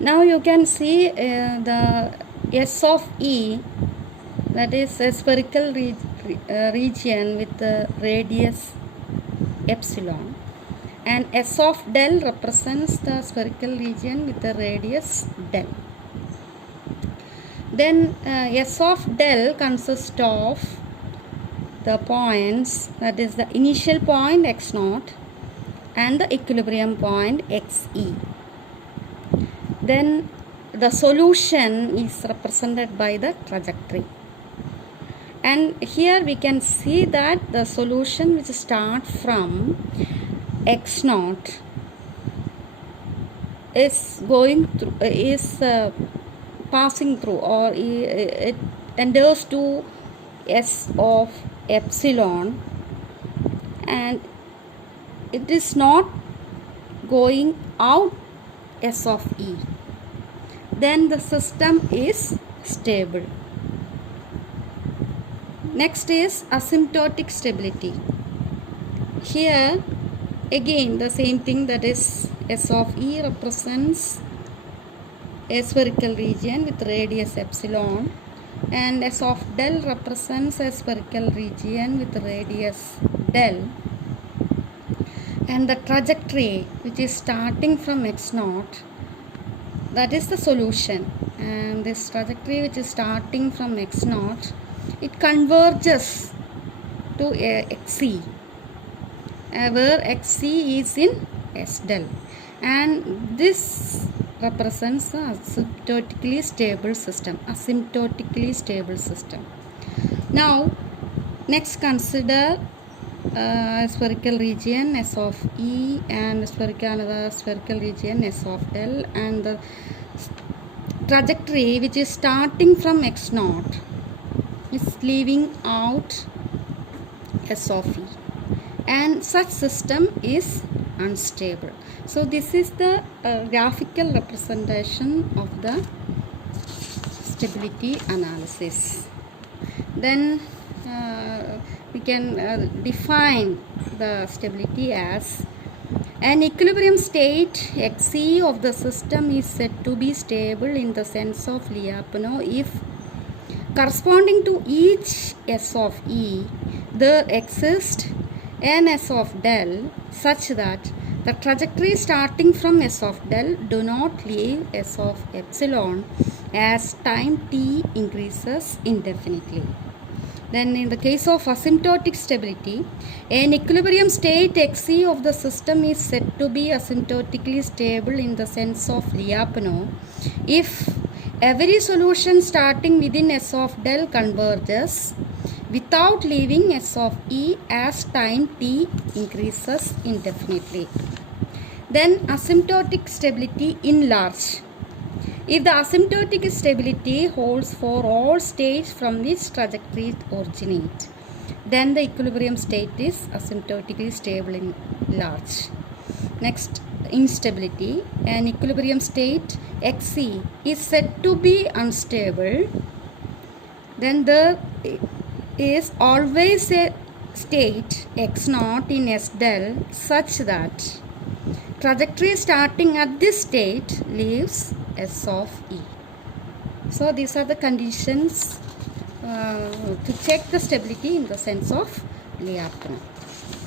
Now you can see the S of E, that is a spherical region with the radius epsilon, and S of del represents the spherical region with the radius del. Then S of del consists of the points, that is the initial point x0 and the equilibrium point xe. Then the solution is represented by the trajectory, and here we can see that the solution which starts from x0 is going through, passing through, or it enters to S of epsilon, and it is not going out S of E. Then the system is stable. Next is asymptotic stability. Here again the same thing, that is S of E represents a spherical region with radius epsilon, and S of del represents a spherical region with radius del, and the trajectory which is starting from x0, that is the solution, and this trajectory which is starting from x0, it converges to xc, where xc is in S del, and this represents the asymptotically stable system. Now next consider spherical region S of E and another spherical region S of del, and the trajectory which is starting from x0 is leaving out S of E, and such system is unstable. So this is the graphical representation of the stability analysis. Then we can define the stability as an equilibrium state Xe of the system is said to be stable in the sense of Lyapunov if corresponding to each S of E there exists an S of del such that the trajectory starting from S of del do not leave S of epsilon as time t increases indefinitely. Then in the case of asymptotic stability, an equilibrium state Xe of the system is said to be asymptotically stable in the sense of Lyapunov if every solution starting within S of del converges without leaving S of E as time t increases indefinitely. Then asymptotic stability in large. If the asymptotic stability holds for all states from which trajectories originate, then the equilibrium state is asymptotically stable in large. Next, instability. An equilibrium state Xe is said to be unstable. Then there is always a state x0 in S del such that trajectory starting at this state leaves S of E. So these are the conditions to check the stability in the sense of Lyapunov.